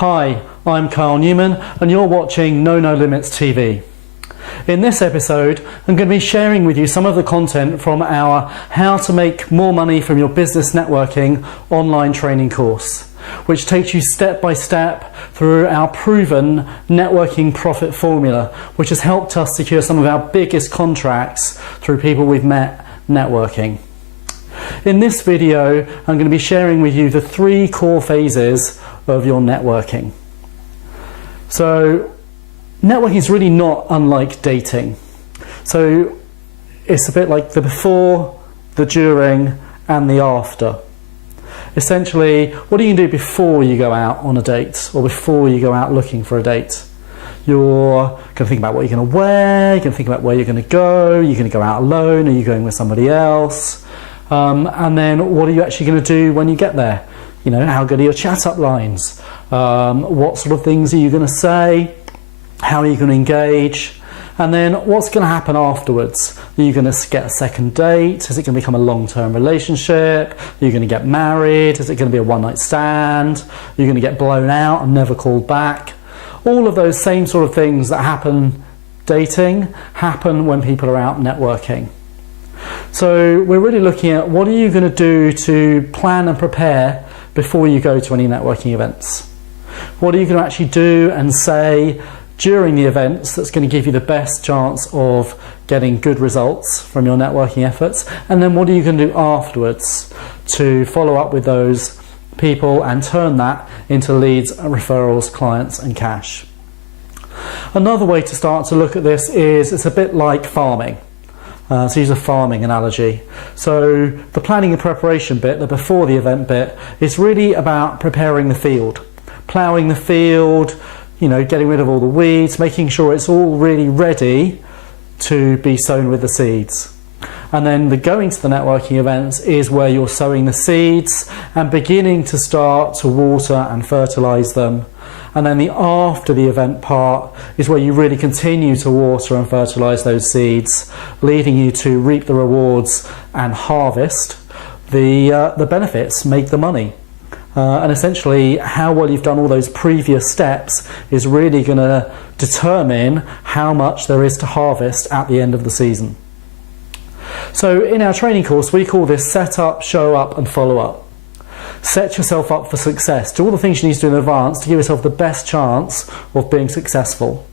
Hi, I'm Carl Newman and you're watching No Limits TV. In this episode, I'm going to be sharing with you some of the content from our How to Make More Money from Your Business Networking online training course, which takes you step by step through our proven networking profit formula, which has helped us secure some of our biggest contracts through people we've met networking. In this video, I'm going to be sharing with you the 3 core phases of your networking. So, networking is really not unlike dating. So, it's a bit like the before, the during, and the after. Essentially, what do you do before you go out on a date or before you go out looking for a date? You're going to think about what you're going to wear, you're going to think about where you're going to go, you're going to go out alone, are you going with somebody else? And then what are you actually going to do when you get there? You know, how good are your chat-up lines? What sort of things are you going to say? How are you going to engage? And then what's going to happen afterwards? Are you going to get a second date? Is it going to become a long-term relationship? Are you going to get married? Is it going to be a one-night stand? Are you going to get blown out and never called back? All of those same sort of things that happen dating happen when people are out networking. So we're really looking at what are you going to do to plan and prepare before you go to any networking events. What are you going to actually do and say during the events that's going to give you the best chance of getting good results from your networking efforts? And then what are you going to do afterwards to follow up with those people and turn that into leads, referrals, clients and cash? Another way to start to look at this is it's a bit like farming. So use a farming analogy. So the planning and preparation bit, the before the event bit, is really about preparing the field, ploughing the field, you know, getting rid of all the weeds, making sure it's all really ready to be sown with the seeds. And then the going to the networking events is where you're sowing the seeds and beginning to start to water and fertilize them. And then the after the event part is where you really continue to water and fertilize those seeds, leading you to reap the rewards and harvest the benefits, make the money. And essentially how well you've done all those previous steps is really going to determine how much there is to harvest at the end of the season. So in our training course we call this set up, show up and follow up. Set yourself up for success. Do all the things you need to do in advance to give yourself the best chance of being successful.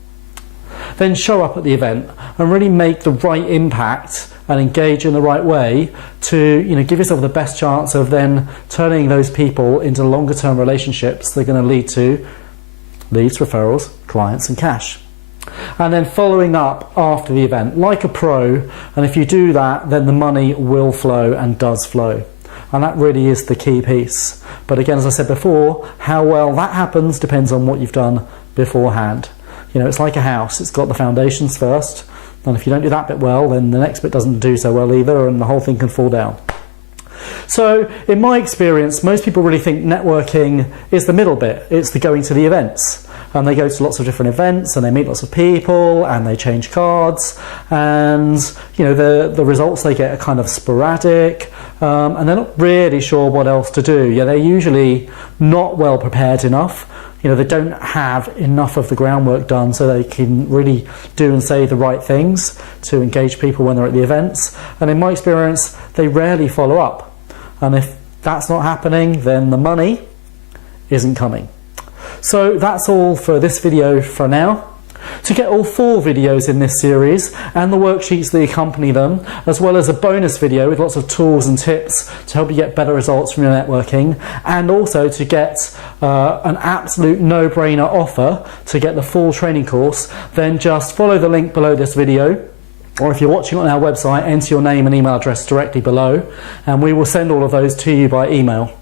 Then show up at the event and really make the right impact and engage in the right way to, you know, give yourself the best chance of then turning those people into longer term relationships that are going to lead to leads, referrals, clients and cash. And then following up after the event like a pro, and if you do that then the money will flow and does flow. And that really is the key piece. But again, as I said before, how well that happens depends on what you've done beforehand. You know, it's like a house. It's got the foundations first. And if you don't do that bit well, then the next bit doesn't do so well either, and the whole thing can fall down. So, in my experience, most people really think networking is the middle bit. It's the going to the events. And they go to lots of different events and they meet lots of people and they change cards, and you know the results they get are kind of sporadic, and they're not really sure what else to do. Yeah, they're usually not well prepared enough. You know, they don't have enough of the groundwork done so they can really do and say the right things to engage people when they're at the events. And in my experience, they rarely follow up. And if that's not happening, then the money isn't coming. So that's all for this video for now. To get all 4 videos in this series and the worksheets that accompany them, as well as a bonus video with lots of tools and tips to help you get better results from your networking, and also to get an absolute no-brainer offer to get the full training course, then just follow the link below this video, or if you're watching on our website, enter your name and email address directly below and we will send all of those to you by email.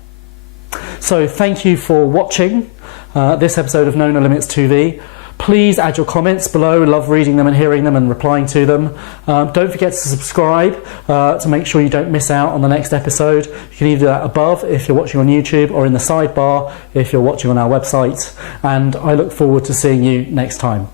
So thank you for watching this episode of No Limits TV. Please add your comments below. I love reading them and hearing them and replying to them. Don't forget to subscribe to make sure you don't miss out on the next episode. You can either do that above if you're watching on YouTube, or in the sidebar if you're watching on our website. And I look forward to seeing you next time.